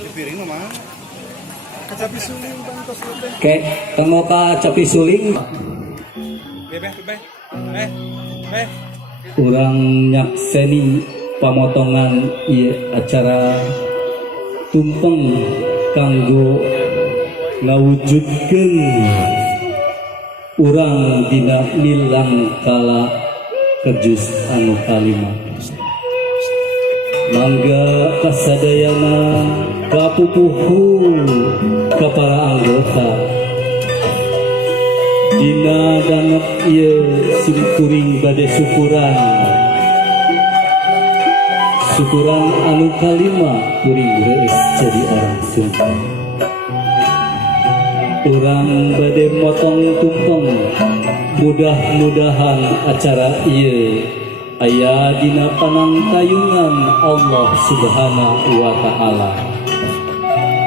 Di piring mah. Capi suling bantos teh. Oke, tengok ka capi suling. Urang nyakseni pamotongan ieu acara tumpeng kanggo ngawujudkeun urang dina milang kala kejus anu kalima. Mangga kasadayana kapupuhu ka para anggota dina danep ieu simkuring bade syukuran anu kalima kuring reus jadi orang Sunda. Urang bade motong tumpeng, mudah-mudahan acara ieu aya dina panangtayungan Allah Subhanahu wa Ta'ala.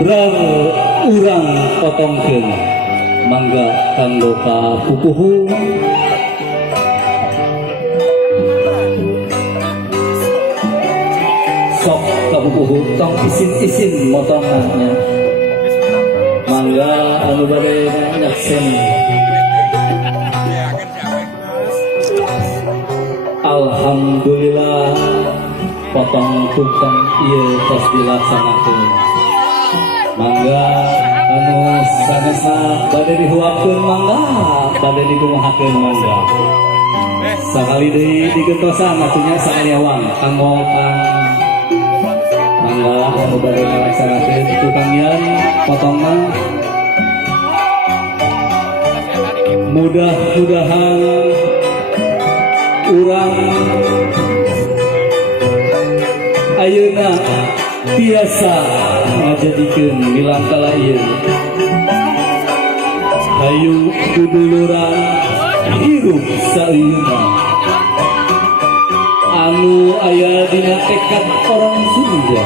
Rar urang potongkeun mangga kanggo kapupuhu sok kapupuhu tong isin-isin motongannya mangga anu bade nyakseni. Alhamdulillah potong tumpeng ieu tos dilaksanakeun. Mangga anu sanesna bade dihuapkeun mangga, bade dikumahakeun mangga. Sakali deui digentosan atunya sakaliawang kanggo kang mangga anu bade dilaksanakeun tukang yan potongna. Mudah-mudahan urang ayeuna biasa ngajadikeun milang kala ieu hayu kuduluran hirup saeuna anu aya dina tekad orang Sunda.